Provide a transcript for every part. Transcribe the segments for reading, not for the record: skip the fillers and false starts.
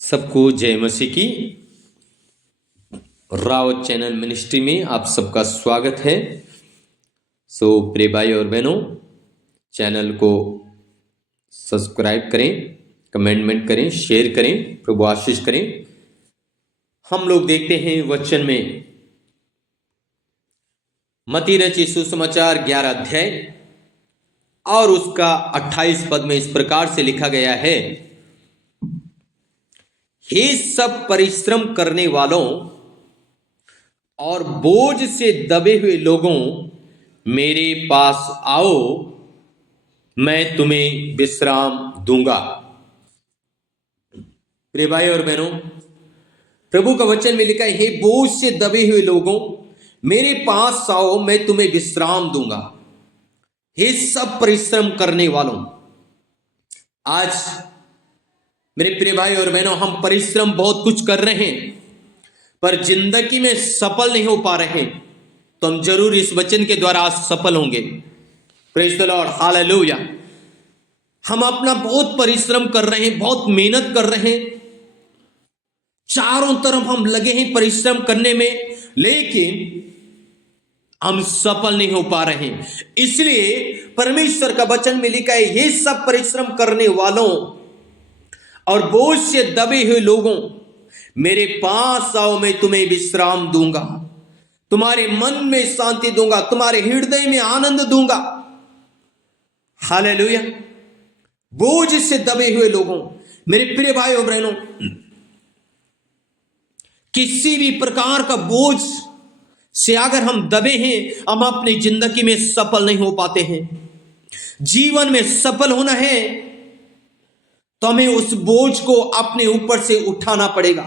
सबको जय मसीह की। रावत चैनल मिनिस्ट्री में आप सबका स्वागत है। प्रिय भाई और बहनों, चैनल को सब्सक्राइब करें, कमेंटमेंट करें, शेयर करें, प्रभु आशीष करें। हम लोग देखते हैं वचन में मत्ती रचित सुसमाचार 11 अध्याय और उसका 28 पद में इस प्रकार से लिखा गया है, हे सब परिश्रम करने वालों और बोझ से दबे हुए लोगों, मेरे पास आओ, मैं तुम्हें विश्राम दूंगा। प्रिय भाई और बहनों, प्रभु का वचन में लिखा है, हे बोझ से दबे हुए लोगों, मेरे पास आओ, मैं तुम्हें विश्राम दूंगा। हे सब परिश्रम करने वालों, आज मेरे प्रिय भाई और बहनों, हम परिश्रम बहुत कुछ कर रहे हैं पर जिंदगी में सफल नहीं हो पा रहे, तो हम जरूर इस वचन के द्वारा आज सफल होंगे। Praise the Lord, hallelujah. हम अपना बहुत परिश्रम कर रहे हैं, बहुत मेहनत कर रहे हैं, चारों तरफ हम लगे हैं परिश्रम करने में, लेकिन हम सफल नहीं हो पा रहे हैं। इसलिए परमेश्वर का वचन में लिखा है, ये सब परिश्रम करने वालों और बोझ से दबे हुए लोगों, मेरे पास आओ, मैं तुम्हें विश्राम दूंगा, तुम्हारे मन में शांति दूंगा, तुम्हारे हृदय में आनंद दूंगा। हालेलुया। बोझ से दबे हुए लोगों, मेरे प्रिय भाई और बहनों, किसी भी प्रकार का बोझ से अगर हम दबे हैं, हम अपनी जिंदगी में सफल नहीं हो पाते हैं। जीवन में सफल होना है तो हमें उस बोझ को अपने ऊपर से उठाना पड़ेगा,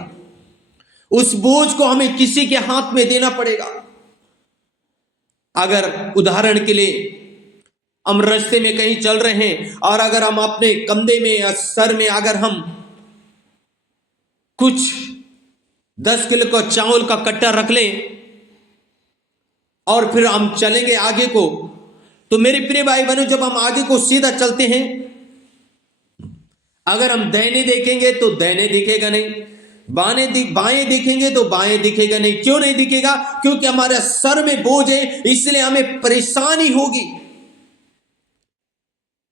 उस बोझ को हमें किसी के हाथ में देना पड़ेगा। अगर उदाहरण के लिए हम रास्ते में कहीं चल रहे हैं और अगर हम अपने कंधे में या सर में अगर हम कुछ 10 किलो का चावल का कट्टा रख लें और फिर हम चलेंगे आगे को, तो मेरे प्रिय भाई बहनों, जब हम आगे को सीधा चलते हैं, अगर हम दाहिने देखेंगे तो दाहिने दिखेगा नहीं, बाएं देखेंगे तो बाएं दिखेगा नहीं। क्यों नहीं दिखेगा? क्योंकि हमारे सर में बोझ है, इसलिए हमें परेशानी होगी।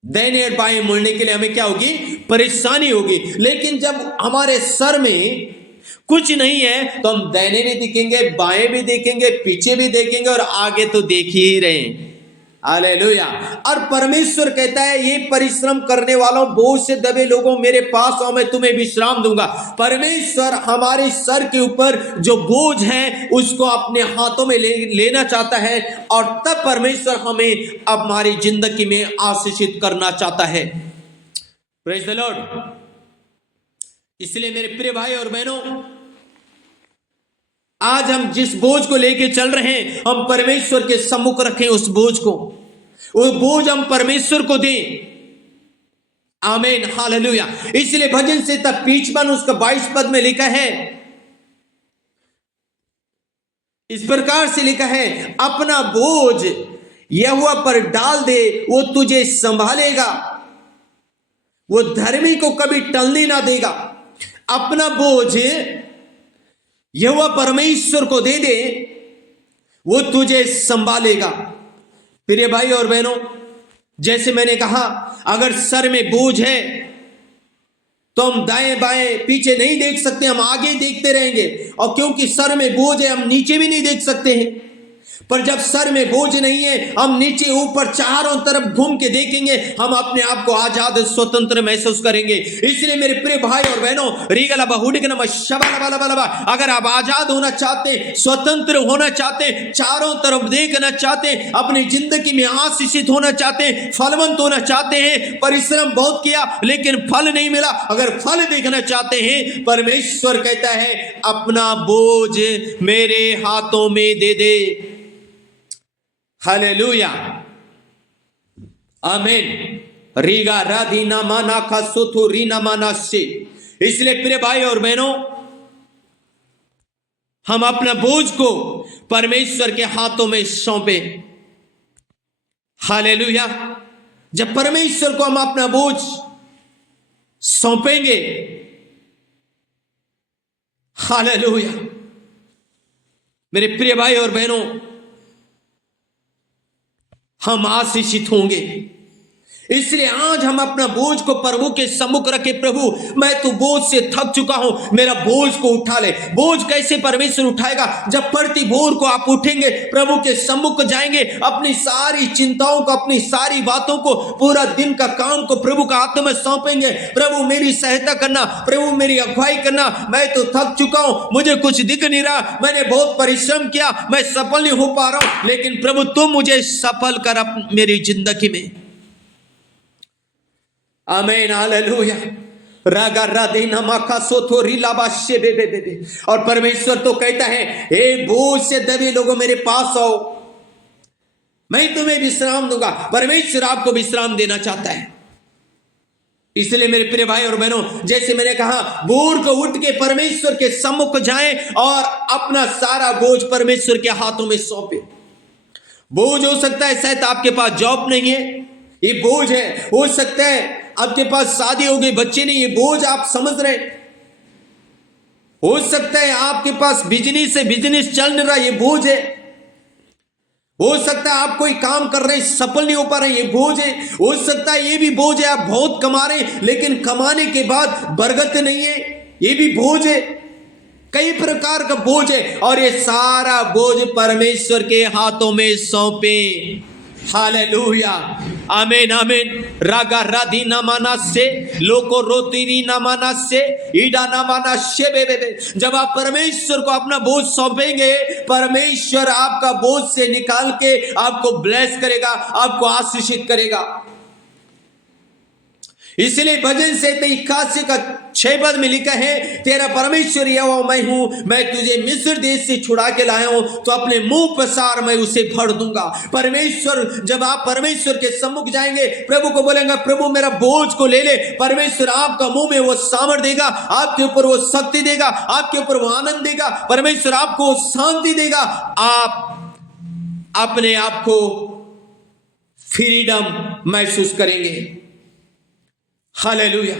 दाहिने और बाएं मुड़ने के लिए हमें क्या होगी? परेशानी होगी। लेकिन जब हमारे सर में कुछ नहीं है तो हम दाहिने भी दिखेंगे, बाएं भी देखेंगे, पीछे भी देखेंगे और आगे तो देख ही रहे हैं। हालेलुया। और परमेश्वर कहता है, ये परिश्रम करने वालों, बोझ से दबे लोगों, मेरे पास आओ, मैं तुम्हें विश्राम दूंगा। परमेश्वर हमारे सर के ऊपर जो बोझ है उसको अपने हाथों में लेना चाहता है और तब परमेश्वर हमें हमारी जिंदगी में आशीषित करना चाहता है। Praise the Lord. इसलिए मेरे प्रिय भाई और बहनों, आज हम जिस बोझ को लेके चल रहे हैं, हम परमेश्वर के सम्मुख रखें उस बोझ को, वो बोझ हम परमेश्वर को दें। आमीन, हालेलुया। इसलिए भजन संहिता 55 उसका 22 पद में लिखा है, इस प्रकार से लिखा है, अपना बोझ यहोवा पर डाल दे, वो तुझे संभालेगा, वो धर्मी को कभी टलने ना देगा। अपना बोझ यहोवा परमेश्वर को दे दे, वो तुझे संभालेगा। प्रिय भाई और बहनों, जैसे मैंने कहा, अगर सर में बोझ है तो हम दाएं बाएं पीछे नहीं देख सकते, हम आगे देखते रहेंगे। और क्योंकि सर में बोझ है, हम नीचे भी नहीं देख सकते हैं। पर जब सर में बोझ नहीं है, हम नीचे ऊपर चारों तरफ घूम के देखेंगे, हम अपने आप को आजाद स्वतंत्र महसूस करेंगे। इसलिए मेरे प्रिय भाई और बहनों, अगर आप आजाद होना चाहते, स्वतंत्र होना चाहते, चारों तरफ देखना चाहते, अपनी जिंदगी में आशीषित होना चाहते, फलवंत होना चाहते हैं, परिश्रम बहुत किया लेकिन फल नहीं मिला, अगर फल देखना चाहते हैं, परमेश्वर कहता है, अपना बोझ मेरे हाथों में दे दे। हालेलुया, आमीन। रीगा राधी ना माना खा सुथु रीना माना से। इसलिए प्रिय भाई और बहनों, हम अपना बोझ को परमेश्वर के हाथों में सौंपे। हालेलुया। जब परमेश्वर को हम अपना बोझ सौंपेंगे हालेलुया। मेरे प्रिय भाई और बहनों, हम आशीषित होंगे। इसलिए आज हम अपना बोझ को प्रभु के सम्मुख रखे। प्रभु, मैं तो बोझ से थक चुका हूं, मेरा बोझ को उठा ले। बोझ कैसे परमेश्वर उठाएगा? जब पड़ती भोर को आप उठेंगे, प्रभु के सम्मुख जाएंगे, अपनी सारी चिंताओं को, अपनी सारी बातों को, पूरा दिन का काम को प्रभु का हाथ में सौंपेंगे। प्रभु मेरी सहायता करना, प्रभु मेरी अगुवाई करना, मैं तो थक चुका हूं, मुझे कुछ दिख नहीं रहा, मैंने बहुत परिश्रम किया, मैं सफल नहीं हो पा रहा हूं, लेकिन प्रभु तुम मुझे सफल कर मेरी जिंदगी में। आमीन, हालेलुया। रागा राधे नमाका सोथो रिलाबा शेबे बे बे। और परमेश्वर तो कहता है, हे बोझ से दबे लोगों मेरे पास आओ, मैं तुम्हें विश्राम दूंगा। परमेश्वर आपको विश्राम देना चाहता है। इसलिए मेरे प्रिय भाई और बहनों, जैसे मैंने कहा, भोर को उठ के परमेश्वर के सम्मुख जाएं और अपना सारा बोझ परमेश्वर के हाथों में सौंपे। बोझ हो सकता है शायद आपके पास जॉब नहीं है, ये बोझ है। हो सकता है आपके पास शादी हो गई, बच्चे नहीं, ये बोझ आप समझ रहे। हो सकता है आपके पास बिजनेस है, बिजनेस चल नहीं रहा, ये बोझ है। हो सकता है आप कोई काम कर रहे, सफल नहीं हो पा रहे, ये बोझ है। हो सकता है ये भी बोझ है, आप बहुत कमा रहे लेकिन कमाने के बाद बरकत नहीं है, ये भी बोझ है। कई प्रकार का बोझ है, और ये सारा बोझ परमेश्वर के हाथों में सौंपे। हालेलुया, आमीन, आमीन। रागा राधी नामाना से लोको रोतीरी नामाना से ईडा नामाना से बे। जब आप परमेश्वर को अपना बोझ सौंपेंगे, परमेश्वर आपका बोझ से निकाल के आपको ब्लेस करेगा, आपको आशीषित करेगा। इसलिए भजन से 81 का 6 पद में लिखा है, तेरा परमेश्वर यहोवा मैं हूं, मैं तुझे मिस्र देश से छुड़ा के लाया हूं, तो अपने मुंह पसार मैं उसे भर दूंगा। परमेश्वर, जब आप परमेश्वर के सम्मुख जाएंगे, प्रभु को बोलेंगे, प्रभु मेरा बोझ को ले ले। परमेश्वर आपका मुंह में वो सामर्थ देगा, आपके ऊपर वो शक्ति देगा, आपके ऊपर वो आनंद देगा, परमेश्वर आपको शांति देगा। आप अपने आप को फ्रीडम महसूस करेंगे। हालेलुया।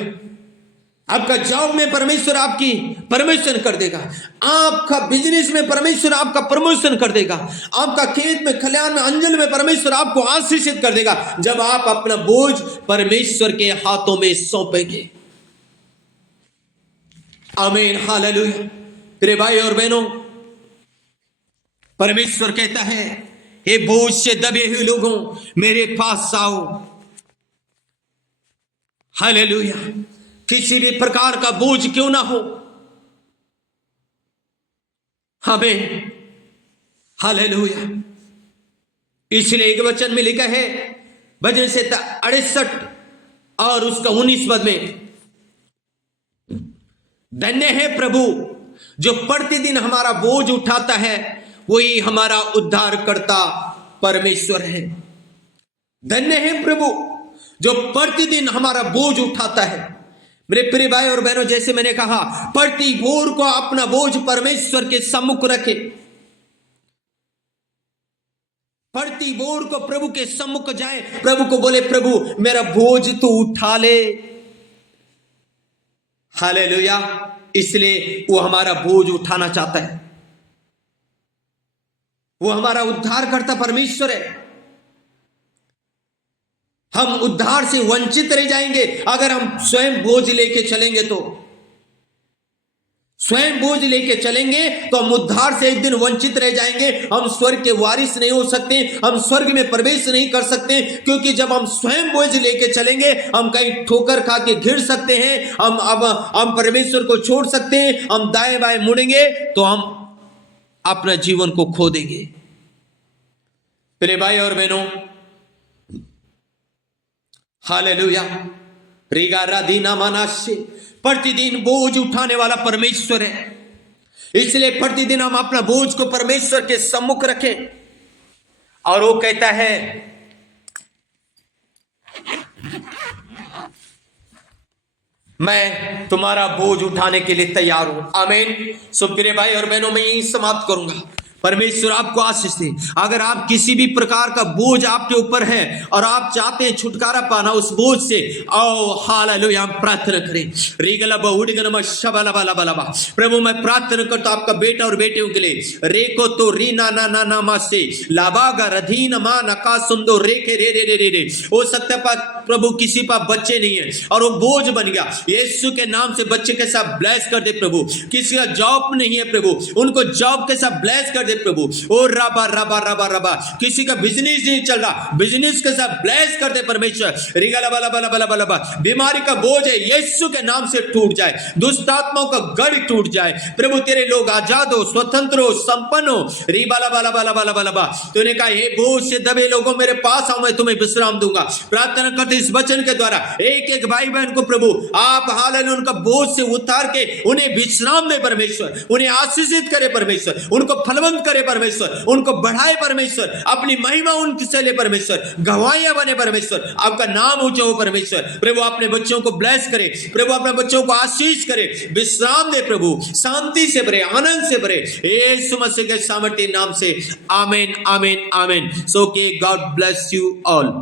आपका जॉब में परमेश्वर आपकी प्रमोशन कर देगा, आपका बिजनेस में परमेश्वर आपका प्रमोशन कर देगा, आपका खेत में, खलिहान में, अंजन में परमेश्वर आपको आशीषित कर देगा, जब आप अपना बोझ परमेश्वर के हाथों में सौंपेंगे। आमीन, हालेलुया। प्रिय भाई और बहनों, परमेश्वर कहता है, हे बोझ से दबे हुए लोगों मेरे पास आओ। हालेलुया। किसी भी प्रकार का बोझ क्यों ना हो, हमें, हालेलुया। इसलिए एक वचन में लिखा है, भजन से 68 और उसका 19 पद में, धन्य है प्रभु जो प्रतिदिन हमारा बोझ उठाता है, वही हमारा उद्धार करता परमेश्वर है। धन्य है प्रभु जो प्रतिदिन हमारा बोझ उठाता है। मेरे प्रिय भाई और बहनों, जैसे मैंने कहा, प्रति भोर को अपना बोझ परमेश्वर के सम्मुख रखे। प्रति भोर को प्रभु के सम्मुख जाए, प्रभु को बोले, प्रभु मेरा बोझ तो उठा ले। हालेलुया। इसलिए वो हमारा बोझ उठाना चाहता है। वो हमारा उद्धार करता परमेश्वर है। हम उद्धार से वंचित रह जाएंगे अगर हम स्वयं बोझ लेके चलेंगे। तो स्वयं बोझ लेके चलेंगे तो हम उद्धार से एक दिन वंचित रह जाएंगे। हम स्वर्ग के वारिस नहीं हो सकते, हम स्वर्ग में प्रवेश नहीं कर सकते, क्योंकि जब हम स्वयं बोझ लेके चलेंगे, हम कहीं ठोकर खा के गिर सकते हैं, हम परमेश्वर को छोड़ सकते हैं, हम दाएं बाएं मुड़ेंगे तो हम अपना जीवन को खो देंगे। प्रिय भाई और बहनों, हालेलुया। रीगा राधीना मानाशे, प्रतिदिन बोझ उठाने वाला परमेश्वर है। इसलिए प्रतिदिन हम अपना बोझ को परमेश्वर के सम्मुख रखें। और वो कहता है, मैं तुम्हारा बोझ उठाने के लिए तैयार हूं। आमीन। सो प्रिय भाई और बहनों, मैं यही समाप्त करूंगा। परमेश्वर आपको आशीष दे। अगर आप किसी भी प्रकार का बोझ आपके ऊपर है और आप चाहते हैं छुटकारा पाना उस बोझ से, आओ हालेलुया हम प्रार्थना करें। प्रभु मैं प्रार्थना करता हूं आपका बेटा और बेटियों के लिए, रेको तो रीना ना ना ना मा से लाबागा रधीन मा नका सुंदो रेके रे रे रे रे रे। हो सकता है प्रभु किसी पर बच्चे नहीं है और वो बोझ बन गया, यीशु के नाम से बच्चे के साथ ब्लेस कर दे प्रभु। किसी का जॉब नहीं है प्रभु, उनको जॉब के साथ ब्लेस कर दे प्रभु। ओ रबा रबा रबा रबा, किसी का बिजनेस नहीं चल रहा, बिजनेस के साथ ब्लेस कर दे परमेश्वर। रिगला बला बला बला बला बला, बीमारी का बोझ है यीशु के नाम से टूट जाए, दुष्ट आत्माओं का गढ़ टूट जाए प्रभु। तेरे लोग आजाद हो, स्वतंत्र हो, संपन्न हो। रिबाला बला बला बला बला बला, तूने कहा हे बोझ से दबे लोगों मेरे पास आओ मैं तुम्हें विश्राम दूंगा। प्रार्थना करते इस वचन के द्वारा एक एक भाई बहन को प्रभु आप हालेलुया उनका बोझ से उतार के उन्हें विश्राम दे परमेश्वर, उन्हें आशीषित करे परमेश्वर, उनको फलवंत करे परमेश्वर, उनको बढ़ाए परमेश्वर, अपनी महिमा उनसे ले परमेश्वर, गवाहियां बने परमेश्वर, आपका नाम ऊंचा हो परमेश्वर। प्रभु अपने बच्चों को ब्लेस करे प्रभु, अपने बच्चों को आशीष करे, विश्राम दे प्रभु, शांति से भरे, आनंद से भरे, यीशु मसीह के सामर्थ्य नाम से आमीन आमीन आमीन। सो के गॉड ब्लेस यू ऑल।